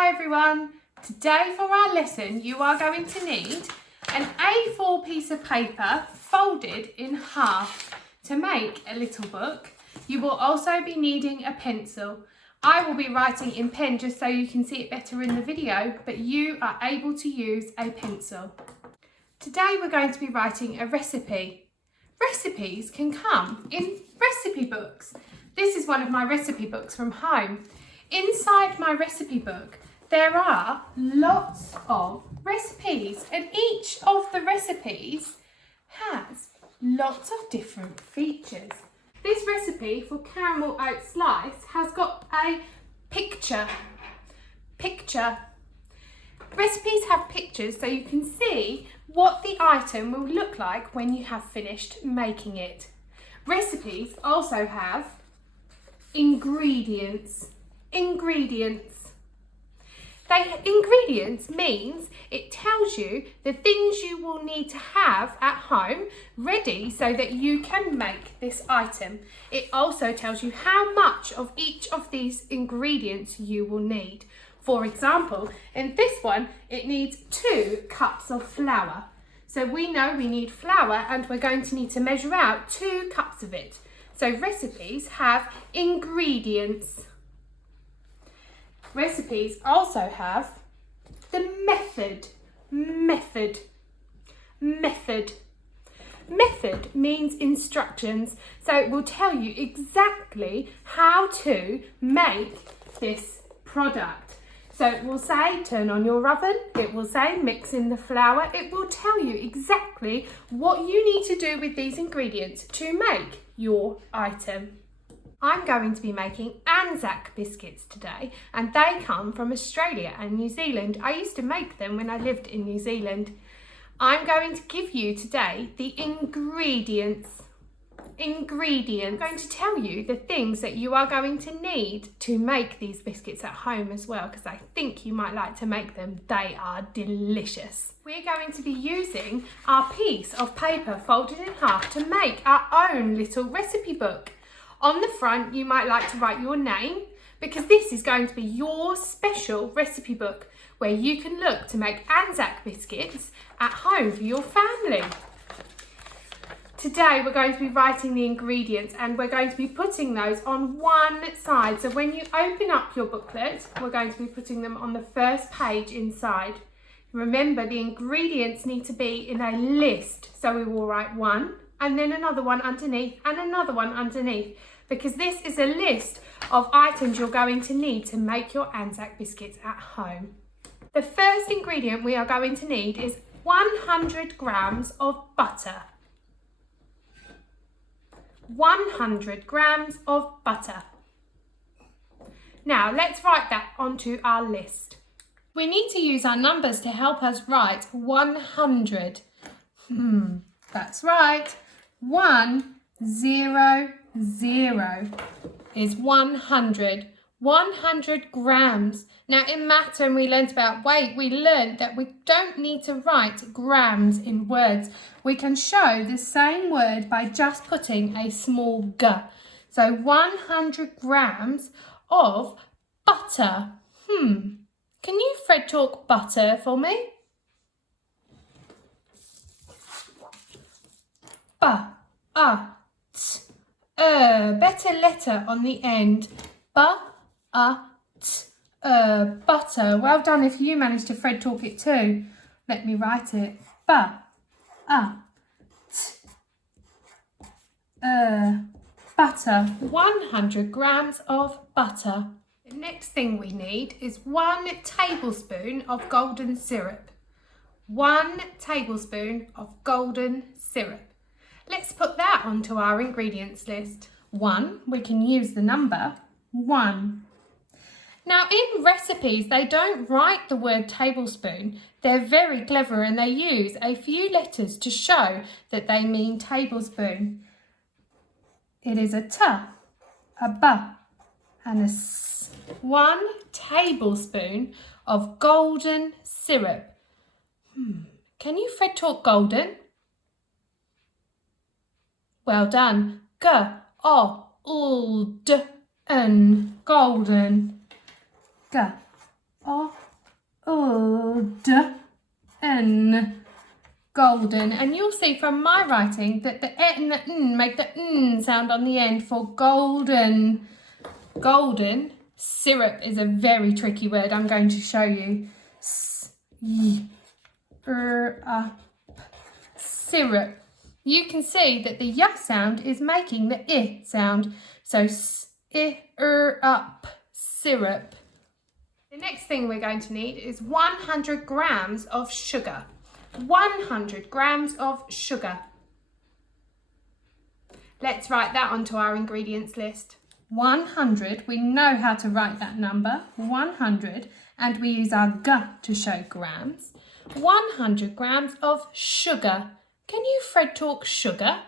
Hi everyone, today for our lesson you are going to need an A4 piece of paper folded in half to make a little book. You will also be needing a pencil. I will be writing in pen just so you can see it better in the video, but you are able to use a pencil. Today we're going to be writing a recipe. Recipes can come in recipe books. This is one of my recipe books from home. Inside my recipe book there are lots of recipes, and each of the recipes has lots of different features. This recipe for caramel oat slice has got a picture. Recipes have pictures so you can see what the item will look like when you have finished making it. Recipes also have ingredients. Ingredients means it tells you the things you will need to have at home ready so that you can make this item. It also tells you how much of each of these ingredients you will need. For example, in this one, it needs 2 cups of flour. So we know we need flour and we're going to need to measure out 2 cups of it. So recipes have ingredients. Recipes also have the method. Method means instructions, so it will tell you exactly how to make this product. So it will say turn on your oven, it will say mix in the flour, it will tell you exactly what you need to do with these ingredients to make your item. I'm going to be making Anzac biscuits today, and they come from Australia and New Zealand. I used to make them when I lived in New Zealand. I'm going to give you today the ingredients. I'm going to tell you the things that you are going to need to make these biscuits at home as well, because I think you might like to make them. They are delicious. We're going to be using our piece of paper folded in half to make our own little recipe book. On the front, you might like to write your name, because this is going to be your special recipe book where you can look to make Anzac biscuits at home for your family. Today, we're going to be writing the ingredients and we're going to be putting those on one side. So when you open up your booklet, we're going to be putting them on the first page inside. Remember, the ingredients need to be in a list. So we will write 1, and then another one underneath and another one underneath, because this is a list of items you're going to need to make your Anzac biscuits at home. The first ingredient we are going to need is 100 grams of butter. 100 grams of butter. Now let's write that onto our list. We need to use our numbers to help us write 100. That's right. 100 is 100. 100 grams. Now in maths, when we learned about weight, we learned that we don't need to write grams in words. We can show the same word by just putting a small g. So 100 grams of butter. Can you Fred talk butter for me? Better letter on the end. Butter. Well done if you managed to Fred talk it too. Let me write it. Butter. 100 grams of butter. The next thing we need is 1 tablespoon of golden syrup. 1 tablespoon of golden syrup. Let's put that onto our ingredients list. 1, we can use the number 1. Now in recipes, they don't write the word tablespoon. They're very clever and they use a few letters to show that they mean tablespoon. It is a T, a B and a S. 1 tablespoon of golden syrup. Can you Fred talk golden? Well done. Golden. Golden. G-O-L-D-E-N. golden. And you'll see from my writing that the e and the n make the n sound on the end for golden. Golden. Syrup is a very tricky word. I'm going to show you. Syrup. You can see that the y sound is making the I sound. So up, syrup. The next thing we're going to need is 100 grams of sugar. 100 grams of sugar. Let's write that onto our ingredients list. 100, we know how to write that number, 100, and we use our g to show grams. 100 grams of sugar. Can you, Fred, talk sugar?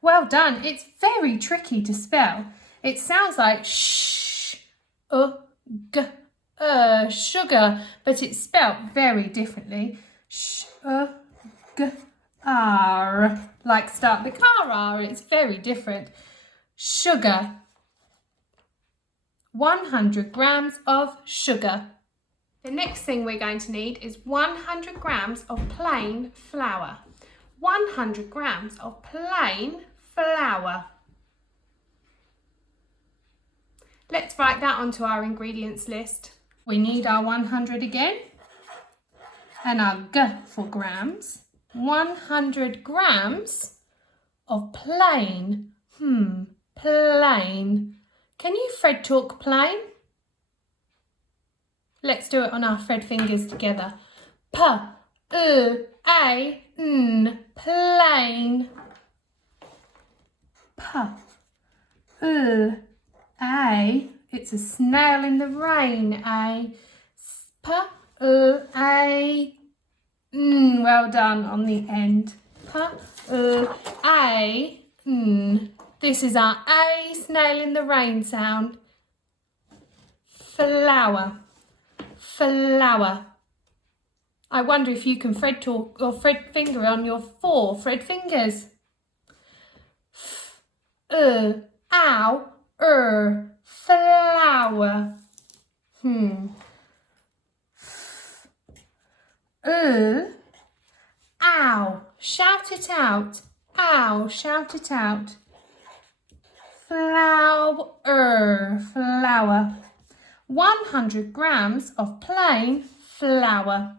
Well done. It's very tricky to spell. It sounds like sugar, but it's spelt very differently. Like start the car R. It's very different. Sugar. 100 grams of sugar. The next thing we're going to need is 100 grams of plain flour. 100 grams of plain flour. Let's write that onto our ingredients list. We need our 100 again and our g for grams. 100 grams of plain. Plain. Can you, Fred, talk plain? Let's do it on our Fred fingers together. Plain. It's a snail in the rain. Well done on the end. This is our A, snail in the rain sound. Flour. Flour. I wonder if you can Fred talk or Fred finger on your 4 Fred fingers. Flour. Ow. Shout it out. Ow. Shout it out. Flour. 100 grams of plain flour.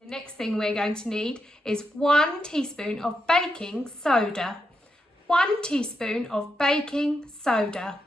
The next thing we're going to need is 1 teaspoon of baking soda. 1 teaspoon of baking soda.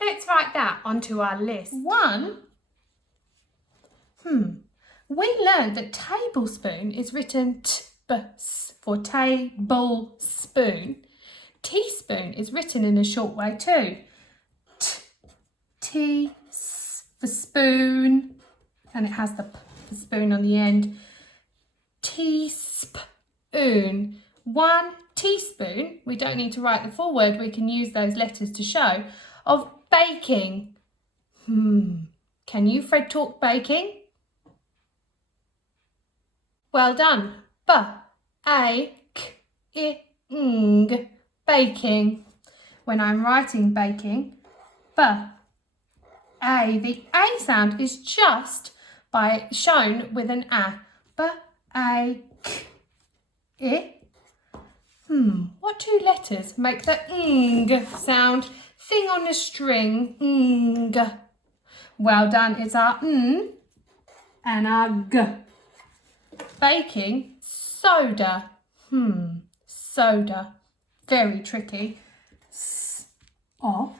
Let's write that onto our list. 1. We learned that tablespoon is written for tablespoon. Teaspoon is written in a short way too. T for spoon, and it has the spoon on the end. Teaspoon. 1 teaspoon, we don't need to write the full word, we can use those letters to show, of baking. Can you, Fred, talk baking? Well done. Baking. When I'm writing baking, the A sound is just shown with an A. What 2 letters make the ng sound? Thing on a string. Ng. Well done. It's our n and our g. Baking soda. Soda. Very tricky. Soda.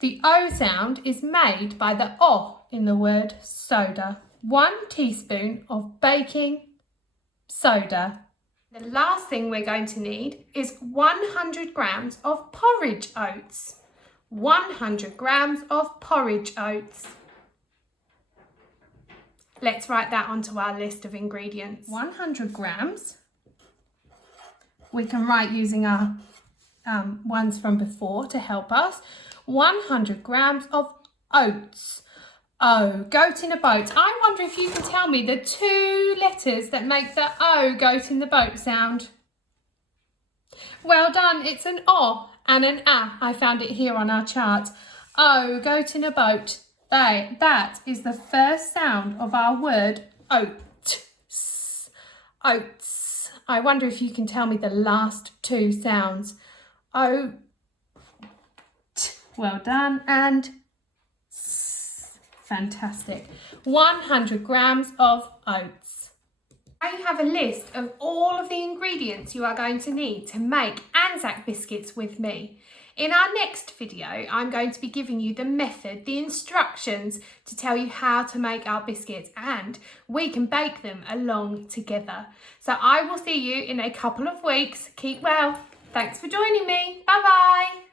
The O sound is made by the O in the word soda. 1 teaspoon of baking soda. The last thing we're going to need is 100 grams of porridge oats. 100 grams of porridge oats. Let's write that onto our list of ingredients. 100 grams. We can write using our ones from before to help us. 100 grams of oats. O, goat in a boat. I wonder if you can tell me the 2 letters that make the O, goat in the boat sound. Well done. It's an O and an A. I found it here on our chart. O, goat in a boat. That is the first sound of our word oats. Oats. I wonder if you can tell me the last two sounds. O. Well done. And S. Fantastic. 100 grams of oats. I have a list of all of the ingredients you are going to need to make Anzac biscuits with me. In our next video, I'm going to be giving you the method, the instructions to tell you how to make our biscuits, and we can bake them along together. So I will see you in a couple of weeks. Keep well. Thanks for joining me. Bye bye.